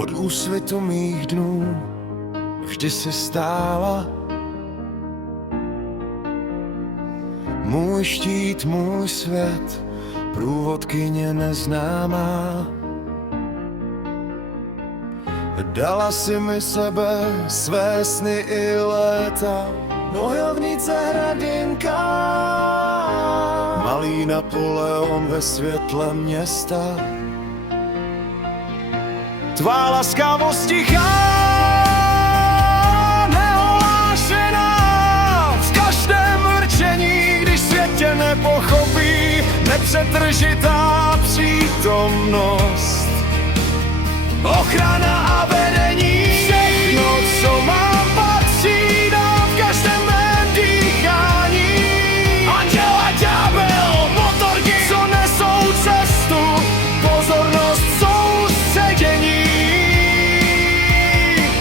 Od úsvitu mých dnů vždy si stála. Můj štít, můj svět, průvodkyně neznámá. Dala si mi sebe, své sny i léta, bojovnice hradinka. Malý Napoleon ve světle města. Tvá laskavost tichá, neohlášená, v každém rčení, když svět tě nepochopí, nepřetržitá přítomnost, ochrana a vedení. Všechno, co mám, patří nám v každém mém dýchání. Anděl a ďábel, motorky, co nesou cestu, pozornost soustředění.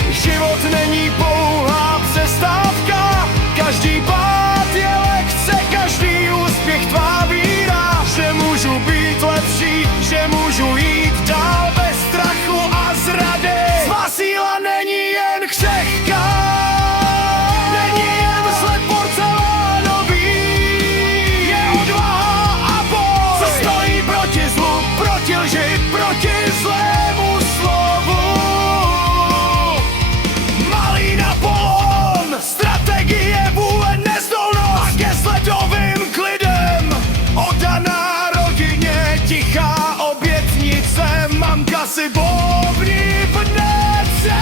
Život není pouhá přestávka, každý pád je lekce, každý úspěch tvá víra, že můžu být lepší, že můžu jít dál bez strachu a zrady. Svá síla není jen křehká, není jen sled porcelánový, je odvaha a boj, co stojí proti zlu, proti lži, proti zlému slovu. Malý Napoleon, strategie, vůle, nezdolnost a ke sledovým klidem, oddaná rodině, tichá obětnice, mamka si bobní v nece.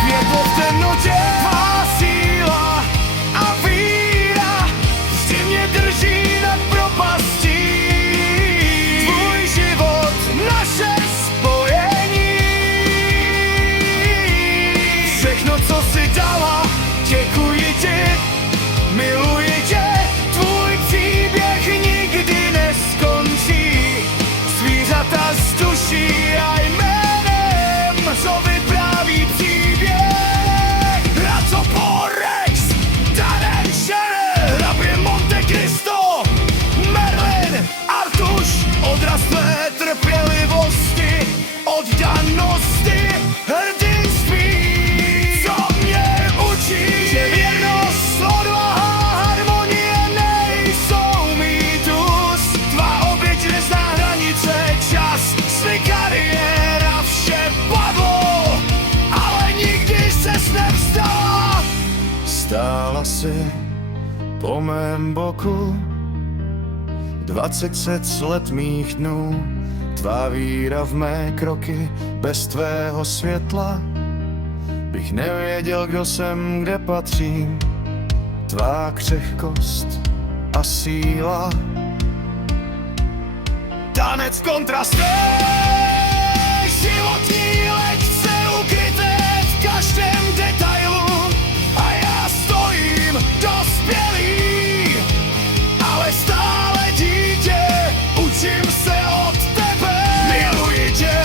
Světlo v temnotě, má síla a víra, vždy mě drží nad propastí. Tvůj život, naše spojení, všechno, co si dala, děkuji ti, miluji tě, tvůj příběh nikdy neskončí. Zvířata z duší a jménem, co vypráví příběh. Ratoporex, Danenšer, hrabě Monte Cristo, Merlin, Artuš, odraz tvé trpělivosti, oddanosti, hrdinství, co mě učí, že věrnost, odvaha, harmonie nejsou mýtus. Tvá oběť nezná hranice, čas, sny, kariéra, vše padlo, ale nikdy ses nevzdala. Stála si po mém boku 20 let mých dnů, tvá víra v mé kroky, bez tvého světla bych nevěděl, kdo jsem, kde patřím. Tvá křehkost a síla, tanec kontrastů, životní lekce ukryté v každém detailu. A já stojím dospělý, ale stále dítě, učím se od tebe. Miluji tě,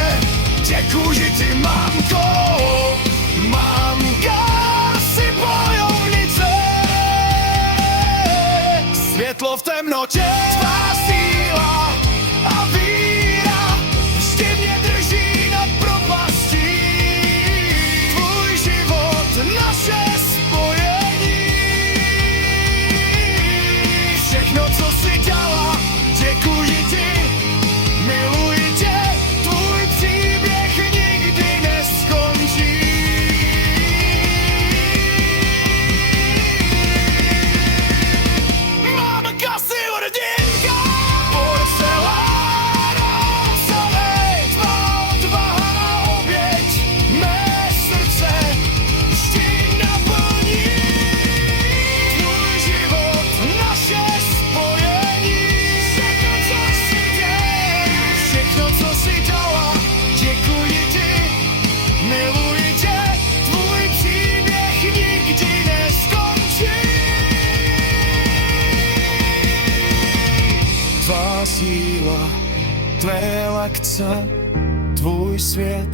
děkuji ti, mamko, mamka si bojovnice. Světlo v temnotě, tvá síla a víra, vždy mě drží nad propastí. Tvůj život, naše spojení, všechno, co si dala, děkuji ti, miluji tě, tvůj příběh nikdy neskončí. Mamka si hrdinka, porcelána, celé tvá odvaha, oběť, mé srdce vždy naplní. Tvůj život, naše spojení, všechno, co si dala, děkuji ti, miluji tě, tvůj příběh nikdy neskončí. Tvá síla, tvé lekce, tvůj svět,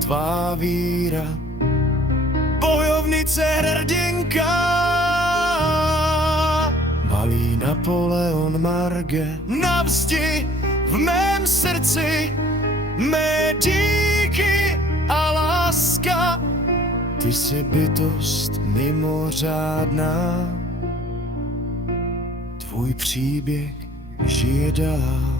tvá víra, bojovnice hrdinka. Malý Napoleon Marge, navzdi v mém srdci mé díky a láska. Ty jsi bytost mimořádná, tvůj příběh žije dál.